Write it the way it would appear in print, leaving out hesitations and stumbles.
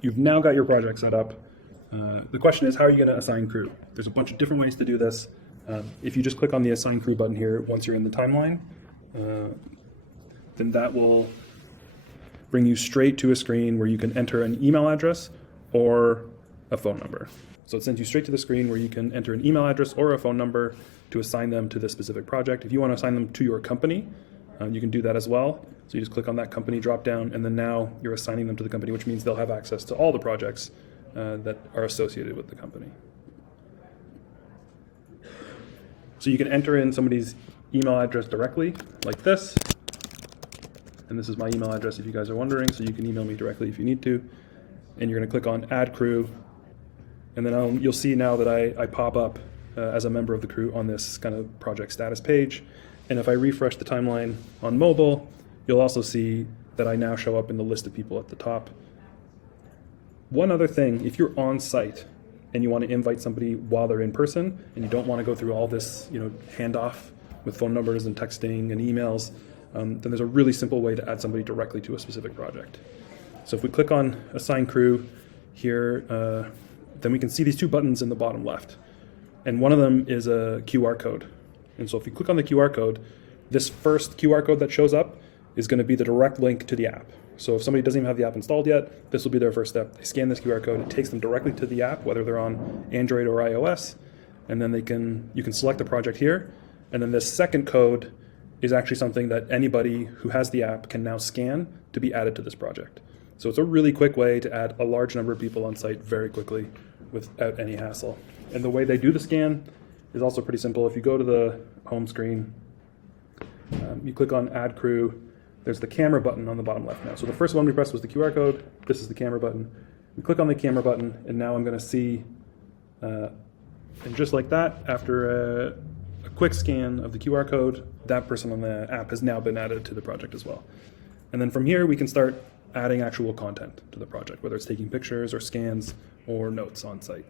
you've now got your project set up. The question is, how are you going to assign crew? There's a bunch of different ways to do this. If you just click on the Assign Crew button here, once you're in the timeline, then that will bring you straight to a screen where you can enter an email address or a phone number. So it sends you straight to the screen where you can enter an email address or a phone number to assign them to this specific project. If you want to assign them to your company, you can do that as well. So you just click on that company dropdown, and then now you're assigning them to the company, which means they'll have access to all the projects that are associated with the company. So you can enter in somebody's email address directly, like this. And this is my email address if you guys are wondering, so you can email me directly if you need to. And you're going to click on Add Crew. And then you'll see now that I pop up as a member of the crew on this kind of project status page. And if I refresh the timeline on mobile, you'll also see that I now show up in the list of people at the top. One other thing, if you're on site and you want to invite somebody while they're in person and you don't want to go through all this handoff with phone numbers and texting and emails, then there's a really simple way to add somebody directly to a specific project. So if we click on Assign Crew here, then we can see these two buttons in the bottom left. And one of them is a QR code. And so if you click on the QR code, this first QR code that shows up is going to be the direct link to the app. So if somebody doesn't even have the app installed yet, this will be their first step. They scan this QR code, it takes them directly to the app, whether they're on Android or iOS, and then you can select the project here. And then this second code is actually something that anybody who has the app can now scan to be added to this project. So it's a really quick way to add a large number of people on site very quickly without any hassle. And the way they do the scan is also pretty simple. If you go to the home screen, you click on Add Crew, there's the camera button on the bottom left now. So the first one we pressed was the QR code, this is the camera button. We click on the camera button, and now I'm going to see, and just like that, after a quick scan of the QR code, that person on the app has now been added to the project as well. And then from here, we can start adding actual content to the project, whether it's taking pictures or scans or notes on site.